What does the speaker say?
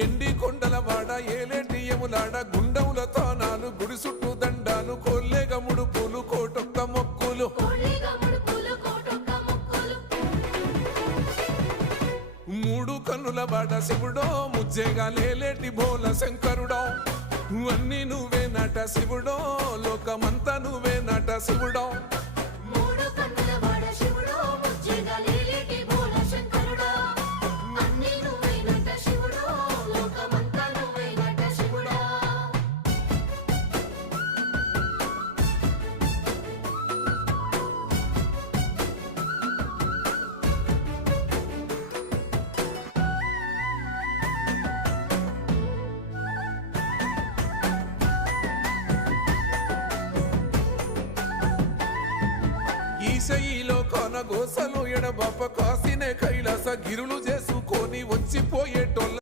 ఎండి కొండల వాడ ఏలేటి యములాడ గుండముల తానాలు గుడి చుట్టూ దండాలు కొల్లేగ ముడుపులు కోటొక్క మొక్కులు మూడు కన్నుల వాడ శివుడో ముజ్జేగా లేలేటి బోల శంకరుడో అన్ని నువ్వే నట శివుడో లోకమంతా నువ్వే నట శివుడో ఈశయిలో కొన గోసలు ఎడబాప కాసినే కైలాస గిరులు చేసుకొని వచ్చిపోయేటోళ్ళ